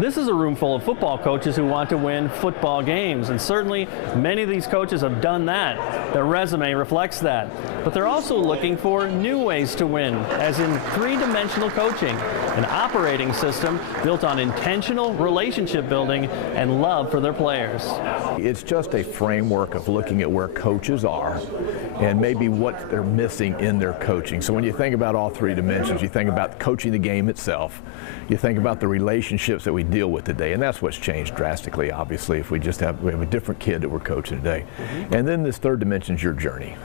This is a room full of football coaches who want to win football games, and certainly many of these coaches have done that. Their resume reflects that. But they're also looking for new ways to win, as in three-dimensional coaching, an operating system built on intentional relationship building and love for their players. It's just a framework of looking at where coaches are and maybe what they're missing in their coaching. So when you think about all three dimensions, you think about coaching the game itself, you think about the relationships that we deal with today, and that's what's changed drastically, obviously, if we have a different kid that we're coaching today. And then this third dimension is your journey.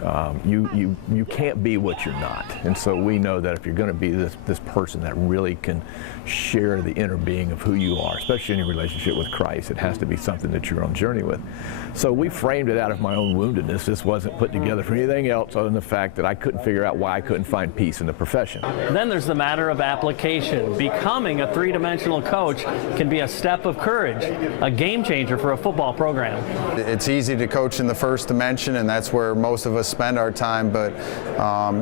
You can't be what you're not. And so we know that if you're going to be this person that really can share the inner being of who you are, especially in your relationship with Christ, it has to be something that you're on journey with. So we framed it out of my own woundedness. This wasn't put together for anything else other than the fact that I couldn't figure out why I couldn't find peace in the profession. Then there's the matter of application. Becoming a three-dimensional coach can be a step of courage, a game changer for a football program. It's easy to coach in the first dimension, and that's where most of us spend our time, but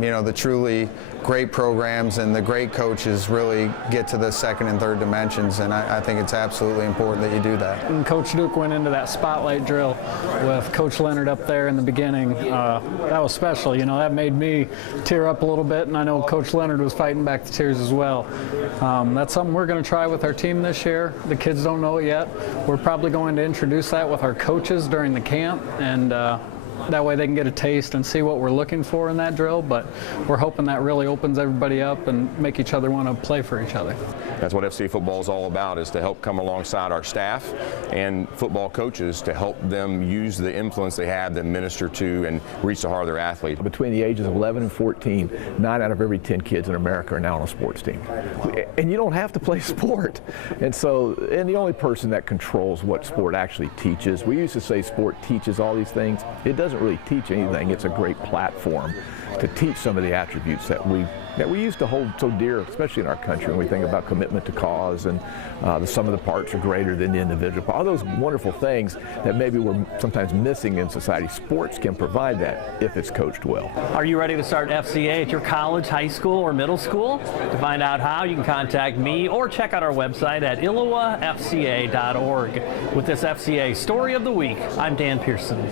you know, the truly great programs and the great coaches really get to the second and third dimensions, and I think it's absolutely important that you do that. And Coach Duke went into that spotlight drill with Coach Leonard up there in the beginning. That was special. You know, that made me tear up a little bit, and I know Coach Leonard was fighting back the tears as well. That's something we're going to try with our team this year. The kids don't know it yet. We're probably going to introduce that with our coaches during the camp, and that way they can get a taste and see what we're looking for in that drill, but we're hoping that really opens everybody up and make each other want to play for each other. That's what FCA football is all about, is to help come alongside our staff and football coaches to help them use the influence they have to minister to and reach the heart of their athletes. Between the ages of 11 and 14, 9 out of every 10 kids in America are now on a sports team. And you don't have to play sport. And the only person that controls what sport actually teaches, we used to say sport teaches all these things. It doesn't really teach anything. It's a great platform to teach some of the attributes that we used to hold so dear, especially in our country, when we think about commitment to cause and the sum of the parts are greater than the individual. All those wonderful things that maybe we're sometimes missing in society. Sports can provide that if it's coached well. Are you ready to start FCA at your college, high school, or middle school? To find out how, you can contact me or check out our website at ILLOWAFCA.org. With this FCA Story of the Week, I'm Dan Pearson.